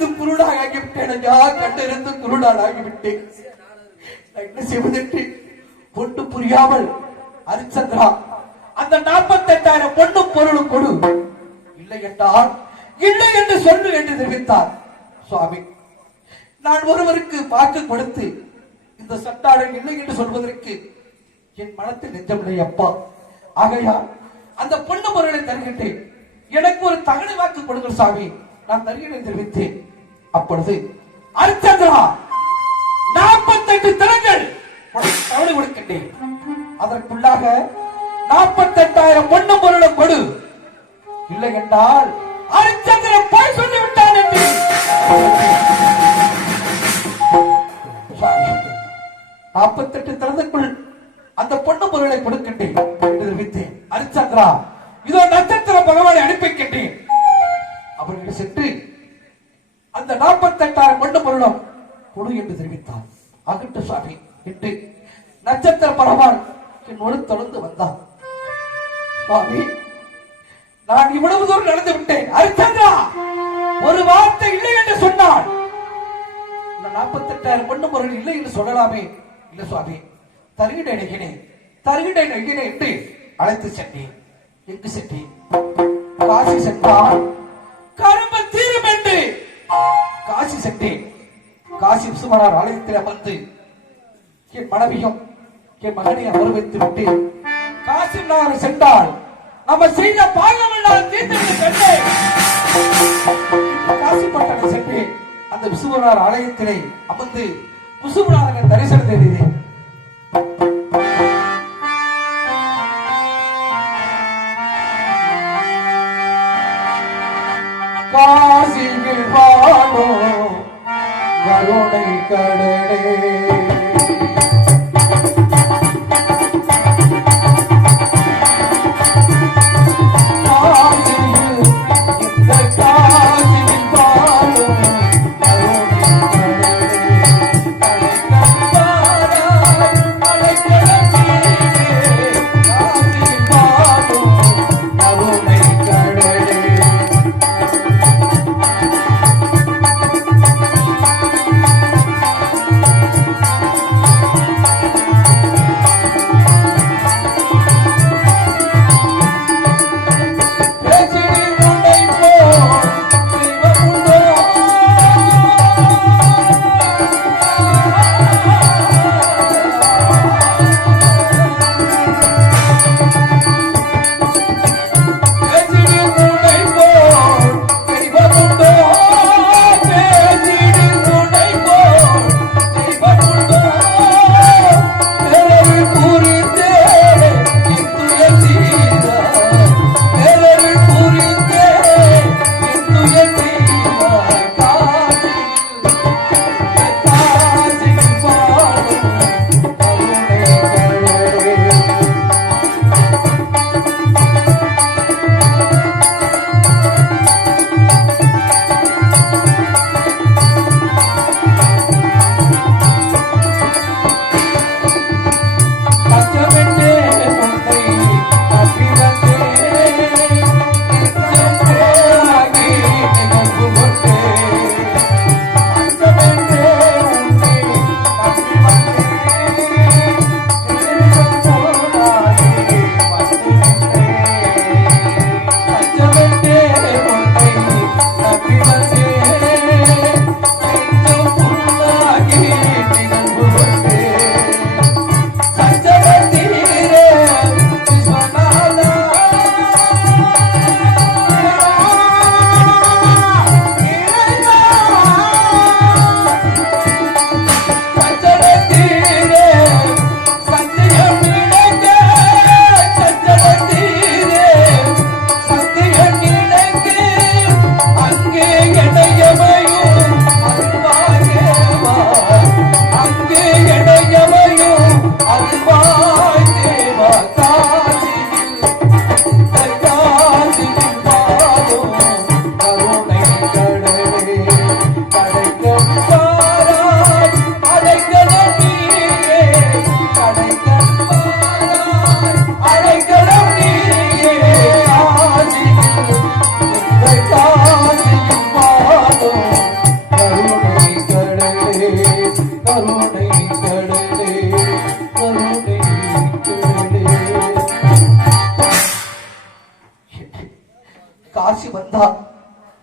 கண்ணிருந்து குருடாக ஆகிவிட்டேன் ஐயா, கண்ணிருந்து குருடாக ஆகிவிட்டேன். என்ன செய்வதற்கு பொண்ணு புரியாமல் ஹரிச்சந்திரா அந்த 48,000 பொண்ணு பொருளும் கொடு, இல்லை என்றால் இல்லை என்று சொல்லு என்று தெரிவித்தார். சுவாமி, நான் ஒருவருக்கு வாக்கு கொடுத்து இந்த சட்டாளன் இல்லை என்று சொல்வதற்கு என் மனத்தில் நெஞ்சமில்லை அப்பா. ஆகையால் அந்த பொண்ணு பொருளை தருகின்றேன், எனக்கு ஒரு தகுதி வாக்கு கொடுங்கள் சாமி, நான் தருகிறேன் தெரிவித்தேன். அப்பொழுது ஹரிச்சந்திரா 48 தினங்கள் தவணை கொடுக்கின்றேன், அதற்குள்ளாக 48,000 பொண்ணு பொருளும் கொடு, இல்லை என்றால் ஹரிச்சந்திரன் போய் சொல்லிவிட்டான் என்று 48 தினத்துக்குள் அந்த பொண்ணு பொருளை கொடுக்கின்றேன் என்று தெரிவித்தேன். ஹரிச்சந்திரா, இதோ நட்சத்திர பகவானை அனுப்பிக்கின்றேன், அவர்கள் சென்று அந்த 48,000 பொண்ணு பொருளும் கொடு என்று தெரிவித்தார். ஆகட்டும் சுவாமி என்று நட்சத்திர பகவான் என்னோடு தொடர்ந்து வந்தான். சுவாமி, நான் இவ்வளவு தூரம் நடந்து விட்டேன். ஹரிச்சந்திரா, ஒரு வார்த்தை இல்லை என்று சொன்னான். இந்த 48,000 பொண்ணு பொருள் இல்லை என்று சொல்லலாமே. இல்லை சுவாமி, தருகிடேன் என்று அழைத்து சென்றேன். எங்கு சென்றேன்? காசி சென்றால் கரும்பு தீரும் என்று காசி சென்றேன். காசி விசுவனார் ஆலயத்தில் அமர்ந்து என் மனைவியும் என் மகனை அமர வைத்து விட்டு காசி நகர் சென்றால் நம்ம செய்த பாகம் எல்லாம் தீர்த்து சென்றேன். காசி பட்டணம் சென்று அந்த விசுவனார் ஆலயத்திலே அமர்ந்து விசுவநாதன் தரிசனம் செய்தேன். காசியில் வாழும் கருணை கடலே,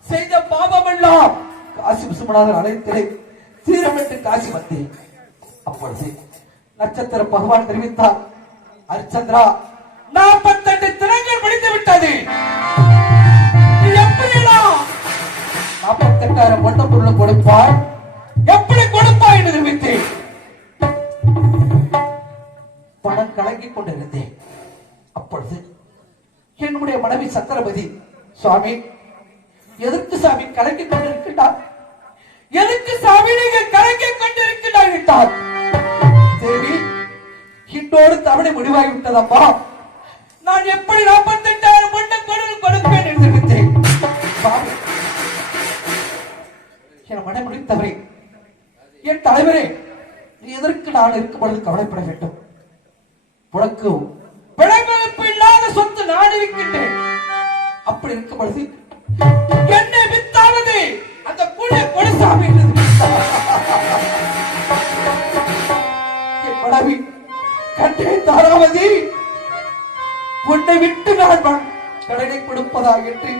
செய்த பாவமெல்லாம் காசி விசுவநாதர் அழைத்தே தீரமிட்டு காசி வந்தேன். அப்பொழுது நட்சத்திர பகவான் தெரிவித்தார், ஹரிச்சந்திரா 48 தினங்கள் முடித்து விட்டது. எப்படியெல்லாம் 48,000 பொண்ணு பொருள் கொடுப்பாய், எப்படி கொடுப்பாய் என்று தெரிவித்தேன். பணம் கலங்கிக் கொண்டிருந்தேன். அப்பொழுது என்னுடைய மனைவி சந்திரபதி, சுவாமி எதற்கு சாமி கலங்கிக் கொண்டிருக்கிறார், எதற்கு சாமி நீங்க கலங்கிக் கொண்டிருக்கிறார் என்றார். தேவி, இன்னொரு தவணை முடிவாகிவிட்டதம்மா, நான் எப்படி 48,000 பொண்ணு பொருள் கொடுப்பேன் என்று தெரிவித்தேன். சுவாமி, என் மனை முடித்தவரே, என் தலைவரே, நீ எதற்கு நான் இருக்கும் பொழுது கவலைப்பட வேண்டும்? உனக்கு பிழைமதிப்பு இல்லாத சொத்து நான் இருக்கின்றேன். அப்படி இருக்கும் பொழுது என்னை வித்தாவது அந்த கூலிய கொடிசாமி என் மனைவி கண்டே தாராவதி, உன்னை விட்டு நான் கடனை கொடுப்பதாக என்று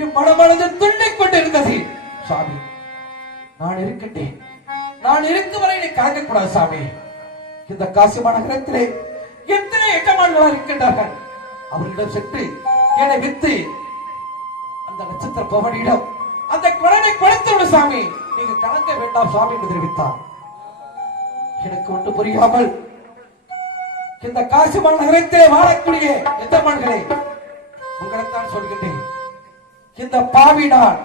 என் மனமானது துண்டிக் கொண்டிருந்தது. சாமி, நான் இருக்கின்றேன், நான் இருக்கும் வரை நீ கலக்கக்கூடாது சாமி. இந்த காசி மாநகரத்திலே எத்தனை எஜமான்களா இருக்கின்றார்கள், அவர்களிடம் சென்று என்னை வித்து அந்த நட்சத்திர பவனியிடம் அந்த குழந்தை கொடுத்து விடு சாமி, நீங்க கலங்க வேண்டாம் சாமி என்று தெரிவித்தார். எனக்கு ஒன்று புரியாமல், இந்த காசி மாநகரத்திலே வாழக்கூடிய எஜமான்களே, உங்களைத்தான் சொல்கின்றேன், இந்த பாவி நான்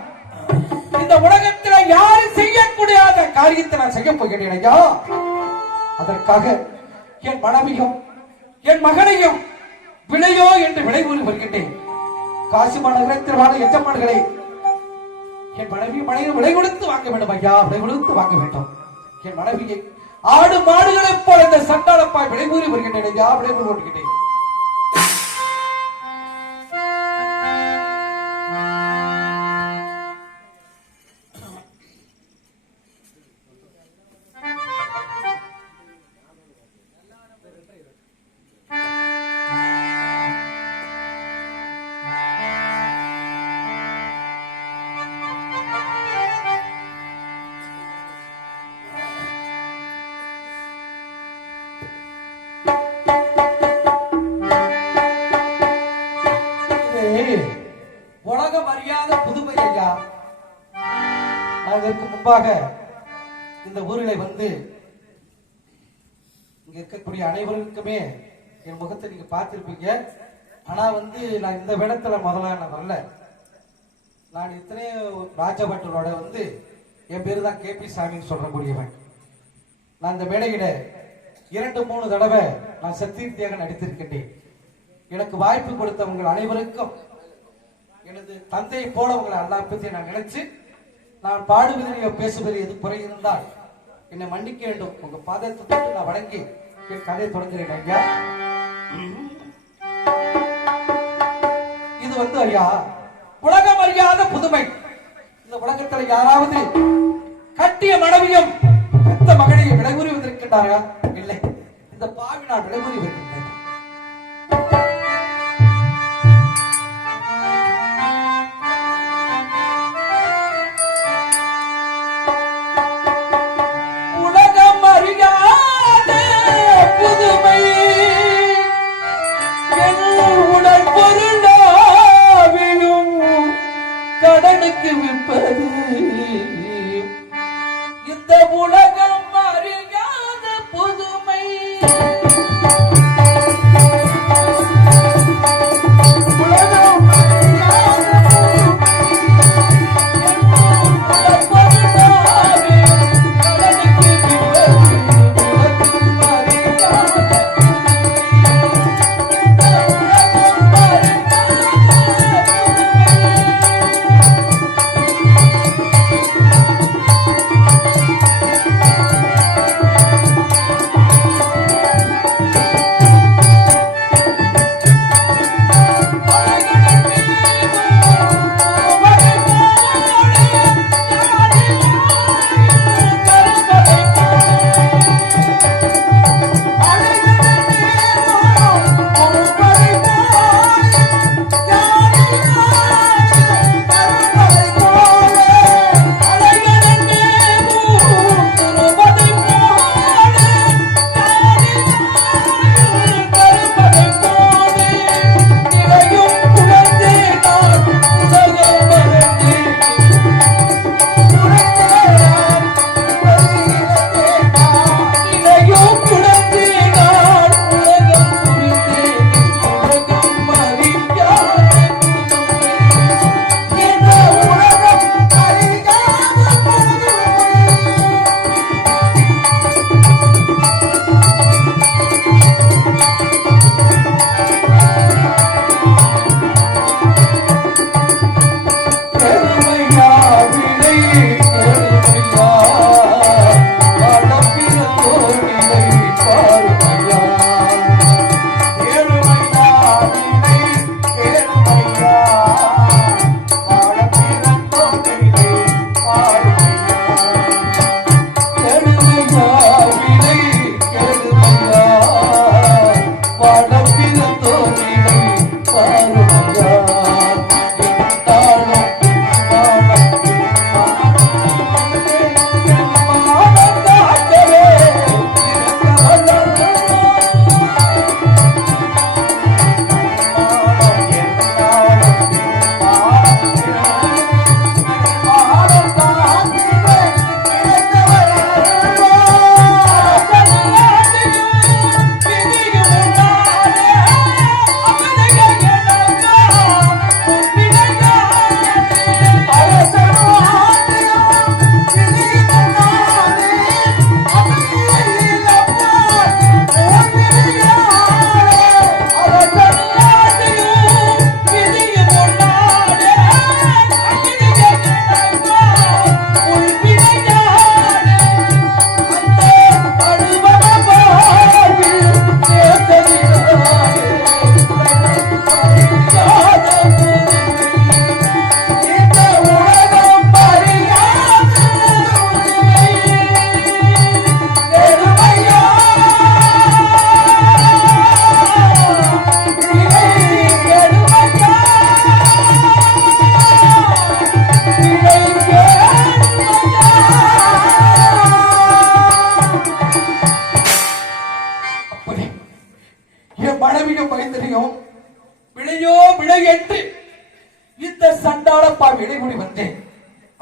இந்த உலகத்தில் யாரும் செய்யக்கூடிய காரியத்தை நான் செய்ய போகிறேன் ஐயா. அதற்காக என் மனைவியும் என் மகனையும் விலையோ என்று விலை கூறி வருகின்றேன். காசி மாநகரத்தில் வாழ எஜமான்களை என் மனைவியும் விலை கொடுத்து வாங்க வேண்டும் ஐயா, விலை கொடுத்து வாங்க வேண்டும். என் மனைவியை ஆடு மாடுகளைப் போல இந்த சண்டாளப்பாய் விலை கூறி வருகின்றேன் ஐயா, விலை கூறி வருகின்றேன். உலகம் அறியாத புதுமை ஐயா. அதற்கு முன்பாக இந்த ஊரிலே வந்து இங்க இருக்கக்கூடிய அனைவருக்குமே என் முகத்தை நீங்க பார்த்திருப்பீங்க. ஆனா வந்து நான் இந்த வேடத்துல முதல்ல நான் வரல. நான் இத்தனையோ ராஜபட்டரோட வந்து என் பேரு தான் கேபி சாமின்னு சொல்லக்கூடியவன். நான் இந்த மேடையில 2-3 தடவை நான் சத்தியத்தியாக நடித்திருக்கின்றேன். எனக்கு வாய்ப்பு கொடுத்தவங்க அனைவருக்கும் எனது தந்தையை போல உங்களை அல்லா பற்றி நான் நினைச்சு, நான் பாடுவதில் பேசுவதில் எது குறை இருந்தால் என்னை மன்னிக்க வேண்டும். உங்க பாதத்தை தொட்டு நான் வணங்கி என் கதையை தொடங்குகிறேன் ஐயா. இது வந்து ஐயா உலகம் அறியாத புதுமை. இந்த உலகத்தில் யாராவது கட்டிய மனைவியும் பெத்த மகனையும் விடைபுறி வந்திருக்கின்றாரா? இல்லை. இந்த பாவி நான் விடைபுறி வருகின்றேன். கடனுக்கு விற்பது இந்த உலகம் அறியாத புதுமை. உலகம் அறியாத கடனுக்கு விற்பது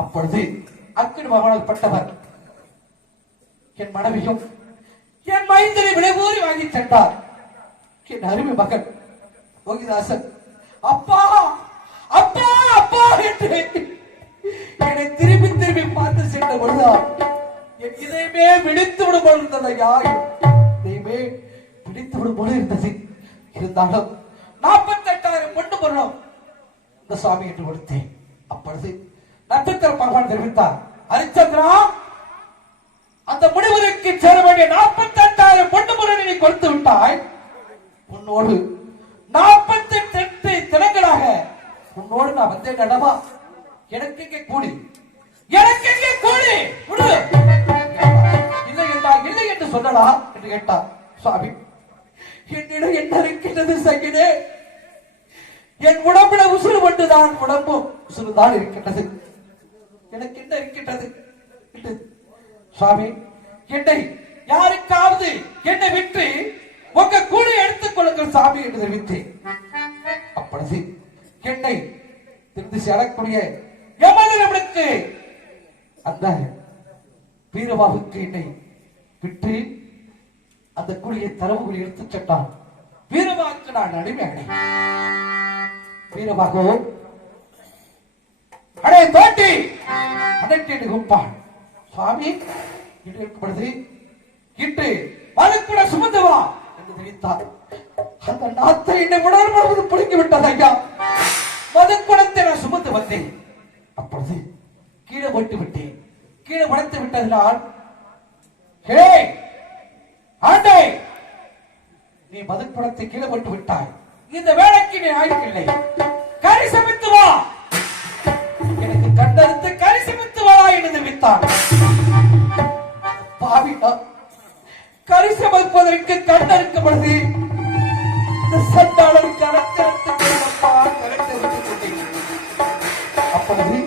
அப்பொழுது அக்கினி மகனால் பட்டவர் என் மனைவியும் என் மைந்தனை விலைபோரி வாங்கி சென்றார். என் அருமை மகன் யோகிதாசன் அப்பா அப்பா அப்பா என்று என்னை திரும்பி திரும்பி பார்த்து சென்ற பொழுதுதான் என் இதயமே வெடித்து விடும் போல இருந்தது. ஐயா, இதயமே வெடித்து விடும் போல இருந்தது. இருந்தாலும் 48,000 பொண்ணு பொருளும் இந்த சுவாமி என்று கொடுத்தேன். அப்பொழுது நட்சத்திர பகவான் தெரிவித்தார், ஹரிச்சந்திரா, அந்த முனிவருக்கு சேர வேண்டிய 48,000 பொண்ணு பொருளை நீ கொடுத்து விட்டாய். உன்னோடு 48 தினங்களாக உன்னோடு நான் வந்தேன் நடவா. எனக்கு இங்கே கூலி, எனக்கு இங்கே கூலி விடு. இல்லை என்றால் இல்லை என்று சொல்லலா என்று கேட்டார். சுவாமி, என்னிடம் என்ன இருக்கின்றது சகினே? என் உடம்புல உசுறு மட்டும்தான், உடம்பும் உசுறுதான் இருக்கின்றது. எனக்கு என்ன இருக்கின்றது? சுவாமி, என்னை யாருக்காவது என்னை விட்டு உங்க கூலி எடுத்துக் கொள்ளுங்கள் சாமி என்று தெரிவித்தேன். அப்பொழுது என்னை திருத்தி செல்லக்கூடிய யமனிடமிருக்கு அந்த வீரபாகுக்கு என்னை விட்டு அந்த கூலியை தரவுகளை எடுத்துச் சென்றான். வீரபாகுக்கு நான் அடிமையானேன். வீரபாகு அடே தோட்டி அடக்கேடு கும்பான் சுவாமி என்று இருக்கப்படுது. இன்று மனுக்குட சுமந்தவா என்று தெரிவித்தார். அந்த நாத்தை என்னை உடல் முழுவதும் புடுங்கி விட்டது. ஐயா, மதுக்குடத்தை நான் சுமந்து வந்தேன். அப்பொழுது கீழே போட்டு விட்டேன். கீழே வளர்த்து விட்டதனால், ஹே ஆண்டே, நீ மதுக்குடத்தை கீழே போட்டு விட்டாய். இந்த வேலைக்கு நீ ஆயில்லை. கறி சமைத்து வா, எனக்கு கண்டறிந்து கறி சமைத்து வாடா என்று தெரிவித்தான். பாவிடா, கறி சமைப்பதற்கு கண்டறிக்கப்படுது. இந்த சண்டாளருக்கு அப்பொழுது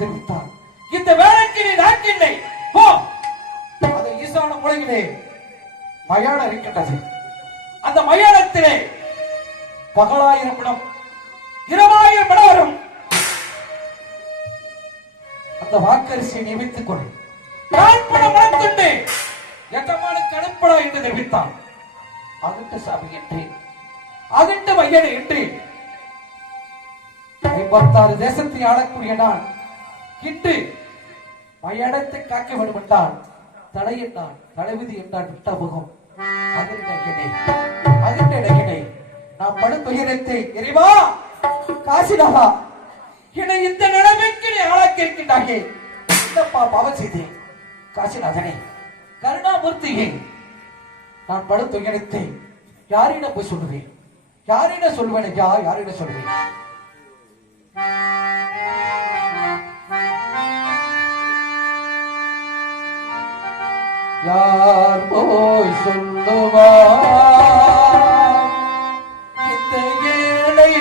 தெரிவித்தார், இந்த வேலைக்கு நீ நாக்கில்லை. போ, அது ஈசான மூலையிலே மயானம் இருக்கின்றது. அந்த மயானத்திலே பகலாயிரம் இடம், 20,000 இடம் வரும். அந்த வாக்கரிசியை நியமித்துக் கொள். நாற்படம் மனத்துண்டு எட்டமானுக்கு அனுப்படா என்று தெரிவித்தான். அகட்ட சாமி என்று, அகட்ட மையனை என்று 56 தேசத்தை ஆளக்கூடிய நான் இன்று மயடத்தை காக்க வேண்டும் என்றால் தடை என்றான், தடைவிதி என்றான் விட்ட முகம் அகண்டை நான் படும் துயரத்தை எரிவா காசினாகா என்னை இந்த நிலைமைக்கு நீ ஆளாக்கி இருக்கின்றாயே. என்னப்பா பாவம் செய்தேன் காசிநாதனே, கருணாமூர்த்தியே, நான் படும் துயரத்தை யாரிடம் போய் சொல்லுவேன்? யாரிடம் சொல்லுவேன் ஐயா? யாரிடம் சொல்லுவேன்? யார் போய் சொல்லுவார் இந்த ஏழை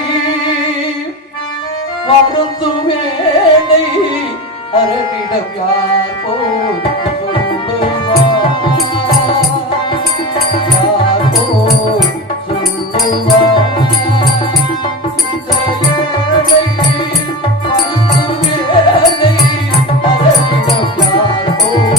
வருந்தும் வேலை அரணிடம்? யார் போய் சொல்லுவார்? யார் போய் சொல்லுவார் இந்த ஏழை வருந்தும் வேலை அரணிடம்? யார் போய்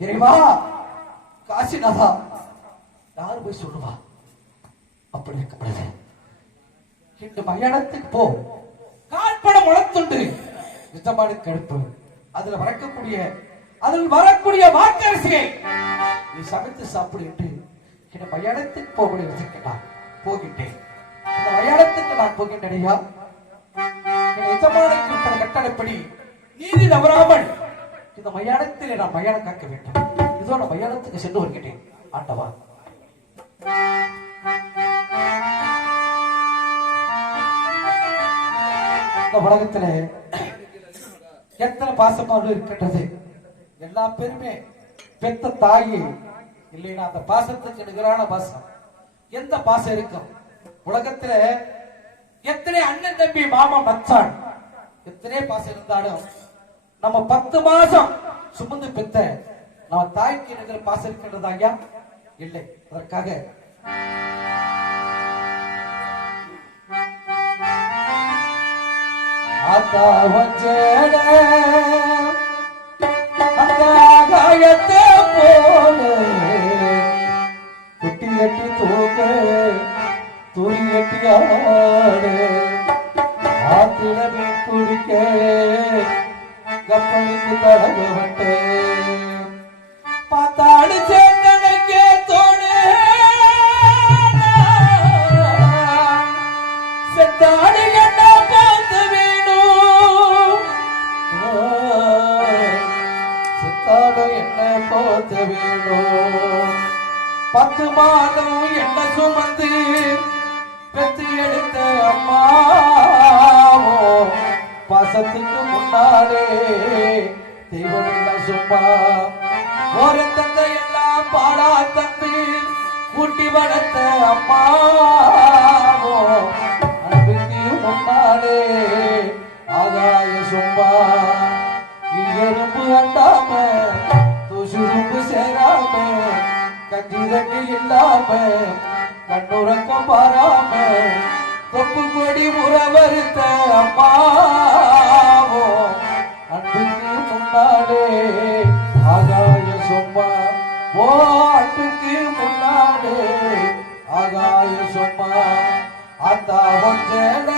இறைவா காசிநாதா யாரு போய் சொல்லுவா? அப்படி இருக்கப்படுது. இந்த மயானத்துக்கு போ, காற்படம் உளத்துண்டு நிஜமான கடுப்பு, அதில் வரக்கூடிய வாக்கரசியை நீ சமைத்து சாப்பிடு. இந்த மயானத்துக்கு போக வச்சிருக்கேன். போகிட்டேன். இந்த மயானத்துக்கு நான் போகின்றேயா? நிஜமான கட்டளைப்படி நீதி தவறாமல் இந்த மயானத்திலே நான் மயானம் காக்க வேண்டும். இதோ நான் மயானத்துக்கு சென்று வருகிறேன். ஆண்டவா, இந்த உலகத்துல எத்தனை பாசமாக இருக்கின்றது. எல்லா பேருமே பெத்த தாயி இல்லைன்னா அந்த பாசத்துக்கு நிகரான பாசம் எந்த பாசம் இருக்கும்? உலகத்துல எத்தனை அண்ணன் தம்பி மாமா மச்சான் எத்தனை பாசம் இருந்தாலும் நம்ம 10 மாசம் சுமந்து பெத்த நம்ம தாய்க்கு நிகர பாசம் இருக்கின்றதா ஐயா? இல்லை. அதற்காக ஆகாயத்தை போல குட்டி கட்டி தூக்க துணி கட்டி ஆடு ஆத்திரமே குடிக்க கப்பலுக்கு தடவட்டே பார்த்தாடு சேர்ந்தனைக்கே தோணு செத்தாடு என்ன பார்த்து வேணும், செத்தாடு என்ன பார்த்து வேணும். 10 மாதம் என்ன சுமந்து பெற்று எடுத்த அம்மாவோ பாசத்துக்கு முன்னாலே தெய்வம் இல்ல சும்மா. ஒரு தந்தை எல்லாம் பாடா தந்து கூட்டி வளர்த்த அம்மாவோ அன்புக்கு முன்னாலே ஆகாய சும்மா. எறும்பு அண்டாம துசுரும்பு சேராம கஞ்சி தண்ணி இல்லாம கண்ணுறக்கம் பாராம தொப்பு கொடி முறவருத்த அம்மாவோ அன்புக்கு முன்னாலே ஆகாய சும்மா. ஓ அன்புக்கு முன்னாலே ஆகாய சும்மா. அந்த ஒன்றேட